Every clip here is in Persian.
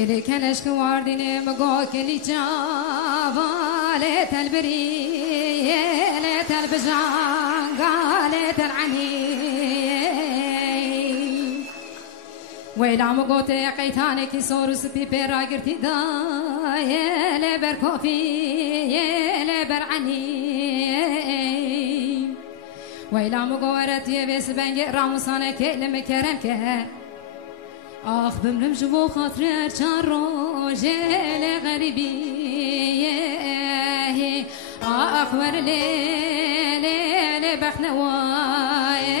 ليلي كنش كواردين مقو كلي جافا ليت البري ليت البجان قالت العني ويلا مقو تقيتاني كي سورس بيبرا قرتي دا يلبر كوفي يلبر عني ويلا مقو ورتي بس بنجي راموسانه كلمة كرم كه آخ بمرم جبو خاطر چند روزه غریبی آخ ور لیل بخنوای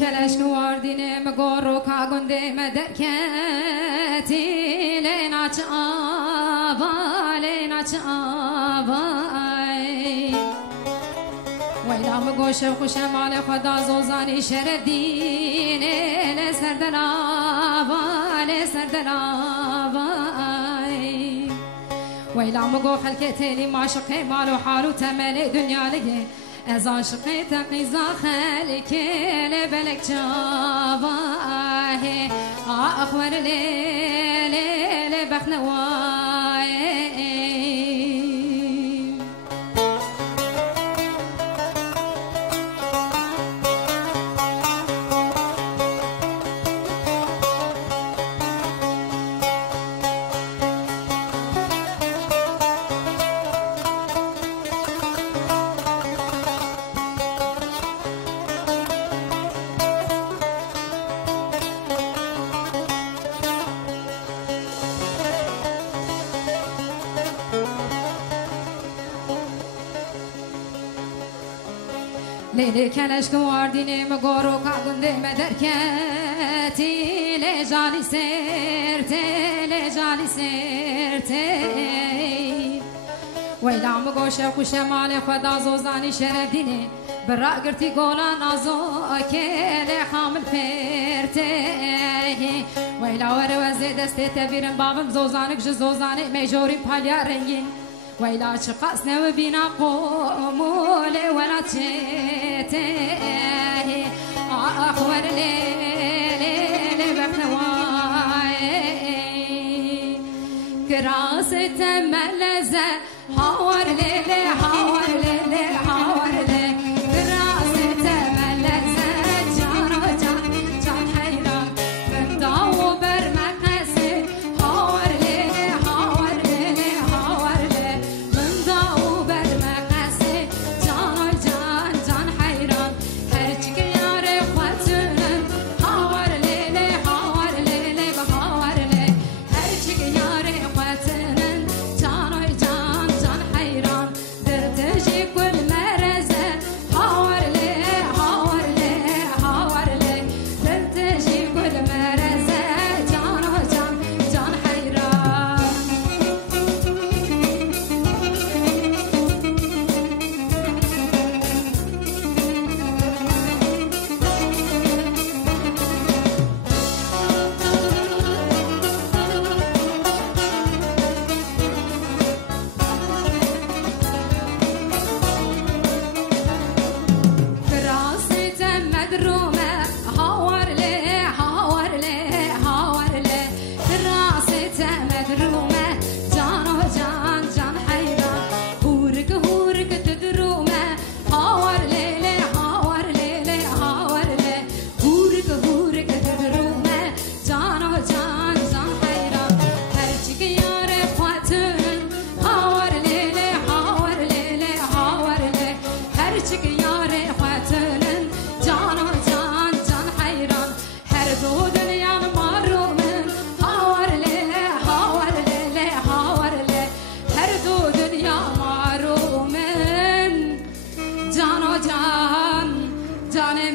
کلش نواردین مگورو کاغنده مدرکتی لیناچ آبا لیناچ آبا ویلا مگوش خوشم آل خدا زوزانی شردین لسردن آبا لسردن آبا ویلا مگو خلکتی لی ماشقی مالو حالو تملی دنیا لگه از عاشقی تقیزا خلک لبلک جواه آخور لیل بخنوای لیلی کلش کواردین مگورو کاغنده مدرکتی لجالی سرته لجالی سرته ویلا مگوش خوش مال خدا زوزانی شردینه برا گرتی گولا نازو کل خامل فرته ویلا ور وزه دسته تبیرم بابم زوزانک جزوزانه میجوری پالیا رنگین ويلا شقاس نو بينا قومول ولا تشته اخور ليل بخنواي كراس تملزه حور ليل حور ليل حور ليل كراس تملزه جارو جان حيران من داو برمقسه حور ليل حور ليل حور كل مرة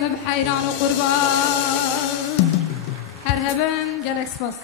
بحيران وقربان هرهبن جالك سباس